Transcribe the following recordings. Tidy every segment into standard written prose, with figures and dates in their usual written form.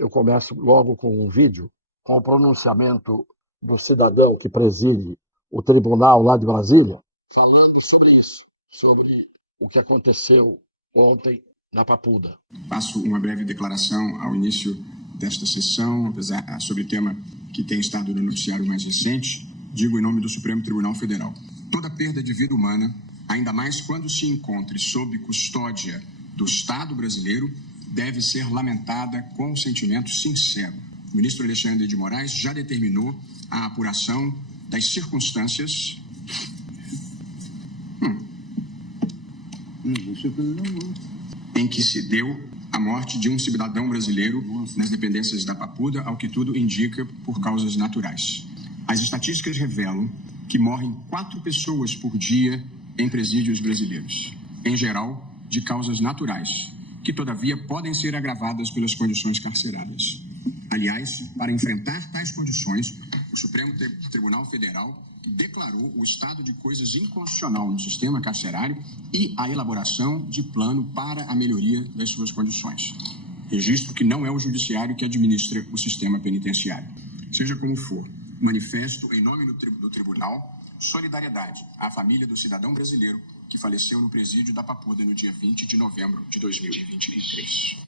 eu começo logo com um vídeo, com o pronunciamento do cidadão que preside o tribunal lá de Brasília, falando sobre isso, sobre o que aconteceu ontem na Papuda. Faço uma breve declaração ao início desta sessão, sobre o tema que tem estado no noticiário mais recente. Digo em nome do Supremo Tribunal Federal. Toda perda de vida humana, ainda mais quando se encontre sob custódia do Estado brasileiro, deve ser lamentada com sentimento sincero. O ministro Alexandre de Moraes já determinou a apuração das circunstâncias em que se deu a morte de um cidadão brasileiro nas dependências da Papuda, ao que tudo indica, por causas naturais. As estatísticas revelam que morrem 4 pessoas por dia em presídios brasileiros, em geral de causas naturais, que todavia podem ser agravadas pelas condições carcerárias. Aliás, para enfrentar tais condições, o Supremo Tribunal Federal declarou o estado de coisas inconstitucional no sistema carcerário e a elaboração de plano para a melhoria das suas condições. Registro que não é o judiciário que administra o sistema penitenciário. Seja como for, manifesto em nome do Tribunal solidariedade à família do cidadão brasileiro que faleceu no presídio da Papuda no dia 20 de novembro de 2023.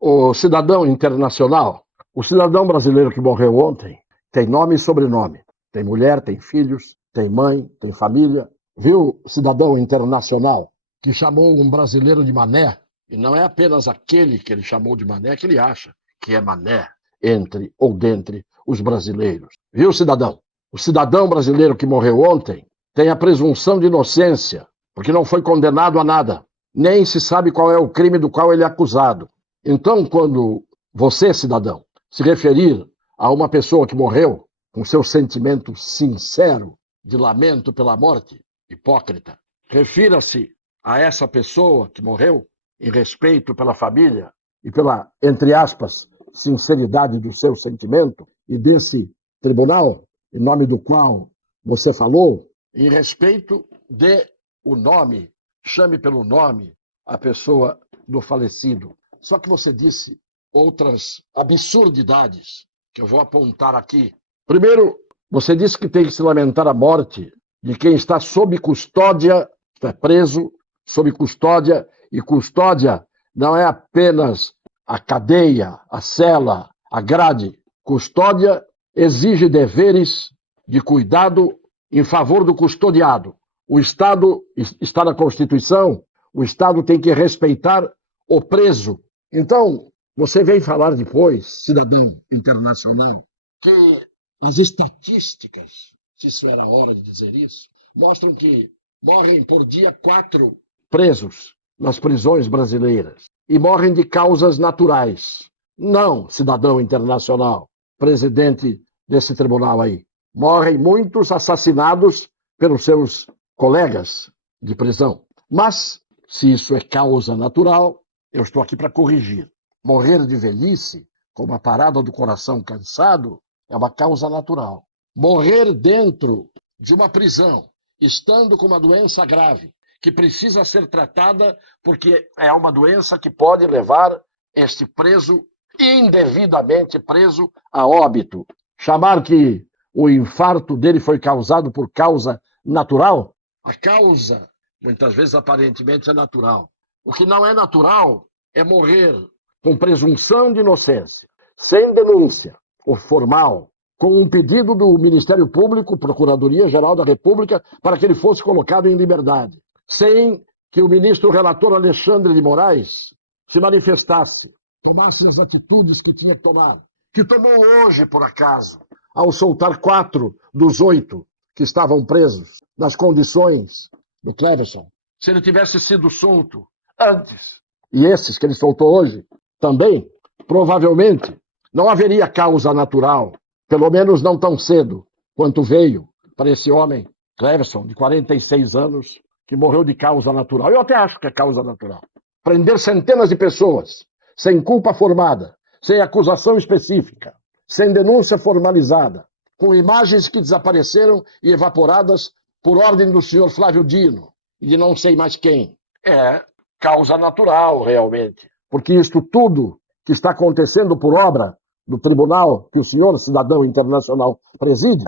O cidadão internacional, o cidadão brasileiro que morreu ontem, tem nome e sobrenome. Tem mulher, tem filhos, tem mãe, tem família. Viu, cidadão internacional, que chamou um brasileiro de mané, e não é apenas aquele que ele chamou de mané que ele acha que é mané entre ou dentre os brasileiros. Viu, cidadão? O cidadão brasileiro que morreu ontem tem a presunção de inocência, porque não foi condenado a nada. Nem se sabe qual é o crime do qual ele é acusado. Então, quando você, cidadão, se referir a uma pessoa que morreu, com seu sentimento sincero de lamento pela morte, hipócrita, refira-se a essa pessoa que morreu em respeito pela família e pela, entre aspas, sinceridade do seu sentimento e desse tribunal, em nome do qual você falou, em respeito de o nome, chame pelo nome a pessoa do falecido. Só que você disse outras absurdidades que eu vou apontar aqui. Primeiro, você disse que tem que se lamentar a morte de quem está sob custódia, está preso, sob custódia, e custódia não é apenas a cadeia, a cela, a grade. Custódia exige deveres de cuidado em favor do custodiado. O Estado está na Constituição, o Estado tem que respeitar o preso. Então, você vem falar depois, cidadão internacional, que as estatísticas, se isso era a hora de dizer isso, mostram que morrem por dia 4 presos nas prisões brasileiras e morrem de causas naturais. Não, cidadão internacional, presidente desse tribunal aí. Morrem muitos assassinados pelos seus colegas de prisão. Mas, se isso é causa natural, eu estou aqui para corrigir. Morrer de velhice, com uma parada do coração cansado, é uma causa natural. Morrer dentro de uma prisão, estando com uma doença grave, que precisa ser tratada porque é uma doença que pode levar este preso, indevidamente preso, a óbito. Chamar que o infarto dele foi causado por causa natural? A causa, muitas vezes, aparentemente é natural. O que não é natural é morrer com presunção de inocência, sem denúncia ou formal, com um pedido do Ministério Público, Procuradoria-Geral da República, para que ele fosse colocado em liberdade, sem que o ministro relator Alexandre de Moraes se manifestasse, tomasse as atitudes que tinha que tomar, que tomou hoje, por acaso, ao soltar 4 dos 8 que estavam presos, nas condições do Cleverson. Se ele tivesse sido solto antes, e esses que ele soltou hoje, também, provavelmente, não haveria causa natural, pelo menos não tão cedo, quanto veio para esse homem, Cleverson, de 46 anos, que morreu de causa natural. Eu até acho que é causa natural. Prender centenas de pessoas, sem culpa formada, sem acusação específica, sem denúncia formalizada, com imagens que desapareceram e evaporadas por ordem do senhor Flávio Dino, e de não sei mais quem. É causa natural, realmente. Porque isto tudo que está acontecendo por obra do tribunal que o senhor, cidadão internacional, preside,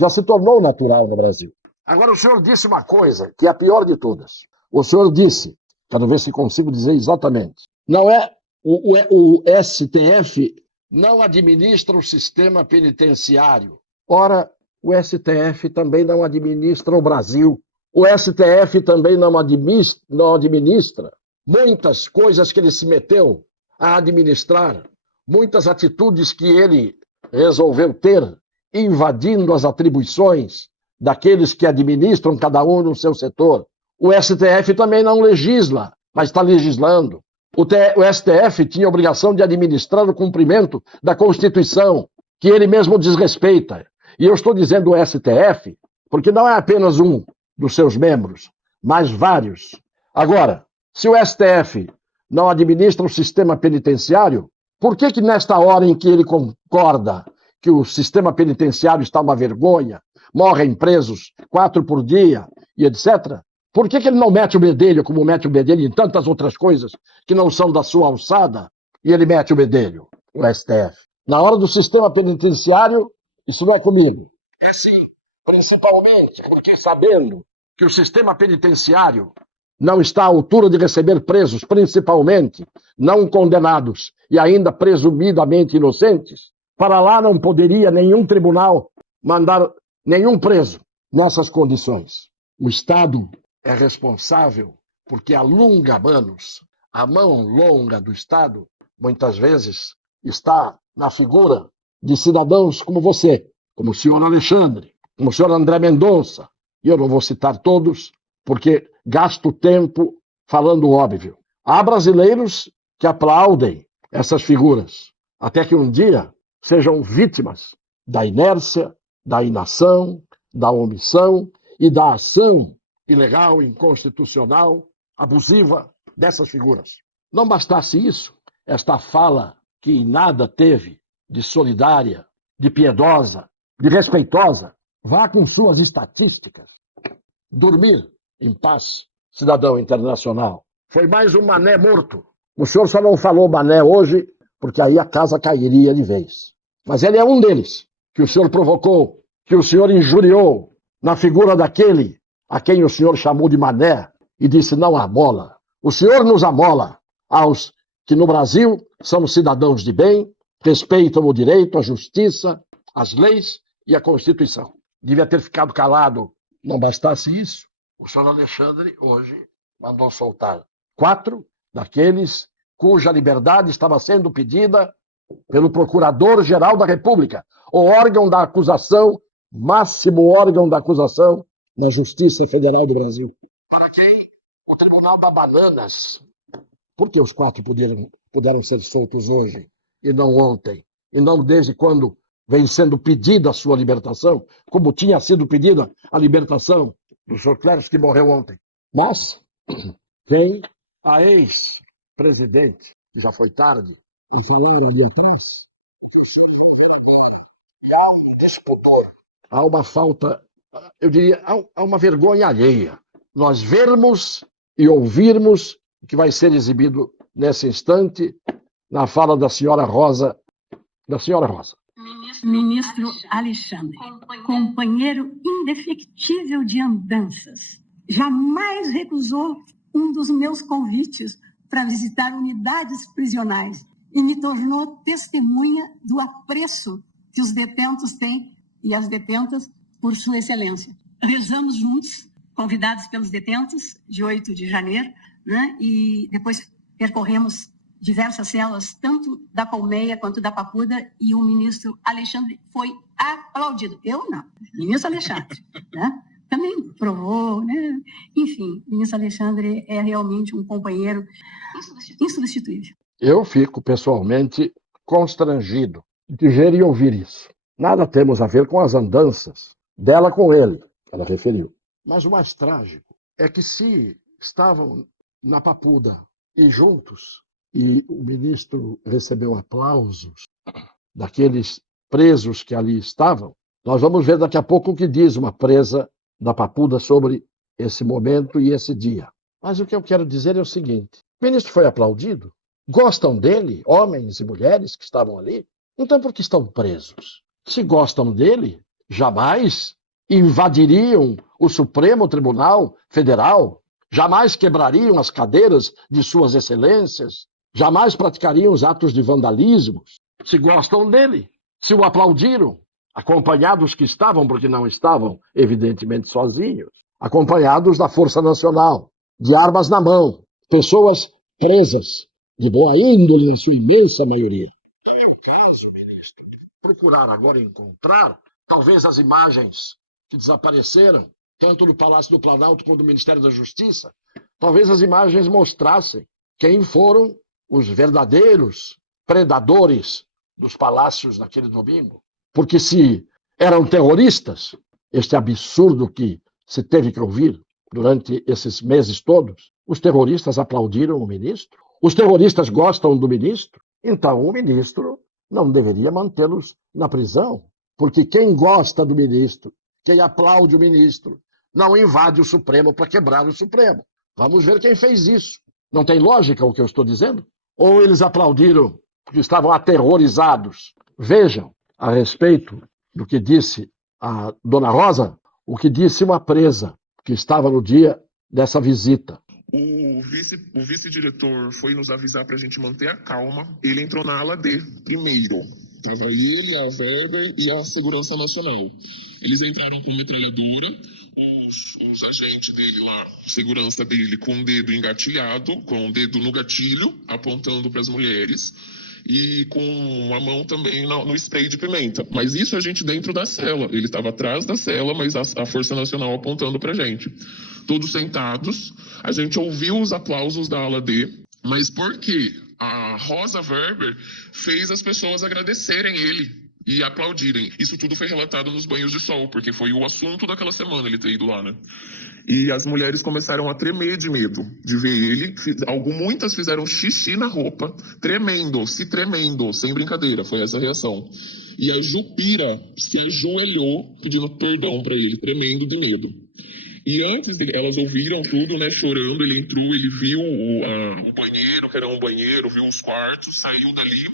já se tornou natural no Brasil. Agora, o senhor disse uma coisa que é a pior de todas. O senhor disse, quero ver se consigo dizer exatamente, não é o STF não administra o sistema penitenciário. Ora, o STF também não administra o Brasil. O STF também não administra muitas coisas que ele se meteu a administrar, muitas atitudes que ele resolveu ter, invadindo as atribuições daqueles que administram cada um no seu setor. O STF também não legisla, mas está legislando. O STF tinha a obrigação de administrar o cumprimento da Constituição, que ele mesmo desrespeita. E eu estou dizendo o STF, porque não é apenas um dos seus membros, mas vários. Agora, se o STF não administra o sistema penitenciário, por que nesta hora em que ele concorda que o sistema penitenciário está uma vergonha, morrem presos 4 por dia e etc., por que ele não mete o bedelho como mete o bedelho em tantas outras coisas que não são da sua alçada e ele mete o bedelho, o STF? Na hora do sistema penitenciário, isso não é comigo. É sim, principalmente porque sabendo que o sistema penitenciário não está à altura de receber presos, principalmente não condenados e ainda presumidamente inocentes, para lá não poderia nenhum tribunal mandar nenhum preso nessas condições. O Estado é responsável porque alonga manos. A mão longa do Estado, muitas vezes, está na figura de cidadãos como você, como o senhor Alexandre, como o senhor André Mendonça. E eu não vou citar todos, porque gasto tempo falando óbvio. Há brasileiros que aplaudem essas figuras, até que um dia sejam vítimas da inércia, da inação, da omissão e da ação ilegal, inconstitucional, abusiva dessas figuras. Não bastasse isso, esta fala que em nada teve de solidária, de piedosa, de respeitosa, vá com suas estatísticas dormir em paz, cidadão internacional. Foi mais um mané morto. O senhor só não falou mané hoje, porque aí a casa cairia de vez. Mas ele é um deles, que o senhor provocou, que o senhor injuriou na figura daquele a quem o senhor chamou de mané e disse não amola. O senhor nos amola aos que no Brasil são cidadãos de bem, respeitam o direito, a justiça, as leis e a Constituição. Devia ter ficado calado. Não bastasse isso, o senhor Alexandre hoje mandou soltar 4 daqueles cuja liberdade estava sendo pedida pelo Procurador-Geral da República, o órgão da acusação, máximo órgão da acusação na Justiça Federal do Brasil. Para quem? O Tribunal da Bananas. Por que os 4 puderam ser soltos hoje e não ontem? E não desde quando vem sendo pedida a sua libertação, como tinha sido pedida a libertação do Sr. Clércio, que morreu ontem. Mas vem a ex-presidente, que já foi tarde, e falaram ali atrás, há um disputor, há uma falta, eu diria, há uma vergonha alheia. Nós vermos e ouvirmos o que vai ser exibido nesse instante na fala da senhora Rosa. Ministro Alexandre, companheiro indefectível de andanças, jamais recusou um dos meus convites para visitar unidades prisionais e me tornou testemunha do apreço que os detentos têm e as detentas por Sua Excelência. Rezamos juntos, convidados pelos detentos, de 8 de janeiro, né? E depois percorremos diversas celas, tanto da Colmeia quanto da Papuda, e o ministro Alexandre foi aplaudido. Eu não, ministro Alexandre, né? Também provou, né? Enfim, o ministro Alexandre é realmente um companheiro insubstituível. Eu fico pessoalmente constrangido de ver e ouvir isso. Nada temos a ver com as andanças dela com ele, ela referiu. Mas o mais trágico é que se estavam na Papuda e juntos, e o ministro recebeu aplausos daqueles presos que ali estavam, nós vamos ver daqui a pouco o que diz uma presa da Papuda sobre esse momento e esse dia. Mas o que eu quero dizer é o seguinte: o ministro foi aplaudido Gostam dele, homens e mulheres que estavam ali? Então por que estão presos? Se gostam dele, jamais invadiriam o Supremo Tribunal Federal, jamais quebrariam as cadeiras de suas excelências, jamais praticariam os atos de vandalismo. Se gostam dele, se o aplaudiram, acompanhados que estavam, porque não estavam, evidentemente, sozinhos, acompanhados da Força Nacional, de armas na mão, pessoas presas, de boa índole na sua imensa maioria. Não é o caso, ministro, procurar agora encontrar, talvez as imagens que desapareceram, tanto no Palácio do Planalto quanto no Ministério da Justiça, talvez as imagens mostrassem quem foram os verdadeiros predadores dos palácios naquele domingo. Porque se eram terroristas, este absurdo que se teve que ouvir durante esses meses todos, os terroristas aplaudiram o ministro, os terroristas gostam do ministro, então o ministro não deveria mantê-los na prisão, porque quem gosta do ministro, quem aplaude o ministro, não invade o Supremo para quebrar o Supremo. Vamos ver quem fez isso. Não tem lógica o que eu estou dizendo? Ou eles aplaudiram porque estavam aterrorizados? Vejam, a respeito do que disse a Dona Rosa, o que disse uma presa que estava no dia dessa visita. O vice-diretor foi nos avisar para a gente manter a calma. Ele entrou na ala D primeiro. Estava ele, a Weber e a Segurança Nacional. Eles entraram com metralhadora, os agentes dele lá, segurança dele, com o dedo engatilhado, com o dedo no gatilho, apontando para as mulheres, e com a mão também no spray de pimenta. Mas isso a gente dentro da cela. Ele estava atrás da cela, mas a Força Nacional apontando para a gente. Todos sentados, a gente ouviu os aplausos da ala D, mas por quê? A Rosa Weber fez as pessoas agradecerem ele e aplaudirem. Isso tudo foi relatado nos banhos de sol, porque foi o assunto daquela semana ele ter ido lá, né? E as mulheres começaram a tremer de medo de ver ele. Muitas fizeram xixi na roupa, tremendo, sem brincadeira, foi essa a reação. E a Jupira se ajoelhou pedindo perdão para ele, tremendo de medo. E antes, elas ouviram tudo, né, chorando, ele entrou, ele viu o banheiro, que era um banheiro, viu os quartos, saiu dali.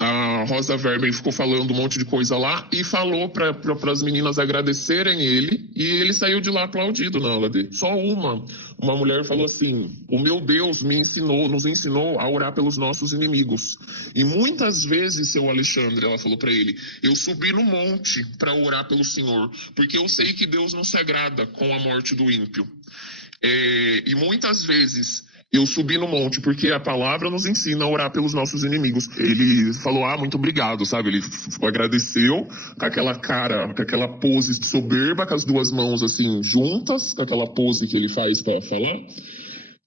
A Rosa Weber ficou falando um monte de coisa lá e falou para as meninas agradecerem ele, e ele saiu de lá aplaudido na aula dele. Só uma mulher falou assim: o meu Deus nos ensinou a orar pelos nossos inimigos. E muitas vezes, seu Alexandre, ela falou para ele, eu subi no monte para orar pelo Senhor, porque eu sei que Deus não se agrada com a morte do ímpio. E muitas vezes eu subi no monte, porque a palavra nos ensina a orar pelos nossos inimigos. Ele falou, muito obrigado, sabe? Ele agradeceu com aquela cara, com aquela pose de soberba, com as duas mãos assim juntas, com aquela pose que ele faz para falar.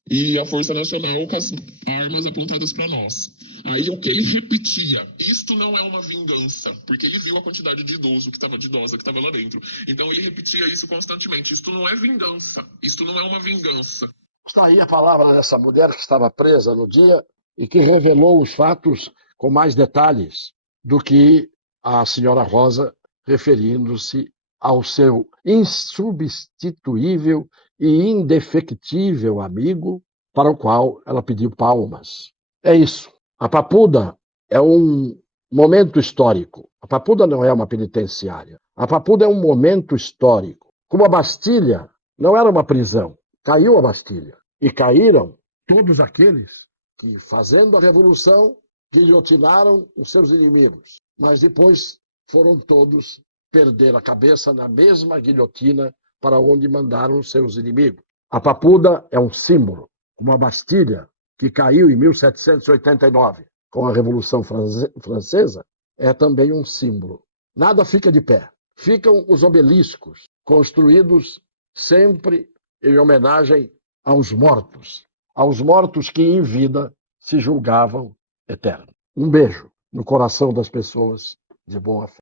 E a Força Nacional com as armas apontadas para nós. Aí o que ele repetia, isto não é uma vingança, porque ele viu a quantidade de idosa que estava lá dentro. Então ele repetia isso constantemente, isto não é vingança, isto não é uma vingança. Está aí a palavra dessa mulher que estava presa no dia e que revelou os fatos com mais detalhes do que a senhora Rosa, referindo-se ao seu insubstituível e indefectível amigo, para o qual ela pediu palmas. É isso. A Papuda é um momento histórico. A Papuda não é uma penitenciária. A Papuda é um momento histórico. Como a Bastilha não era uma prisão. Caiu a Bastilha. E caíram todos aqueles que, fazendo a revolução, guilhotinaram os seus inimigos. Mas depois foram todos perder a cabeça na mesma guilhotina para onde mandaram os seus inimigos. A Papuda é um símbolo. Como a Bastilha, que caiu em 1789, com a Revolução Francesa, é também um símbolo. Nada fica de pé. Ficam os obeliscos, construídos sempre em homenagem aos mortos que em vida se julgavam eternos. Um beijo no coração das pessoas de boa fé.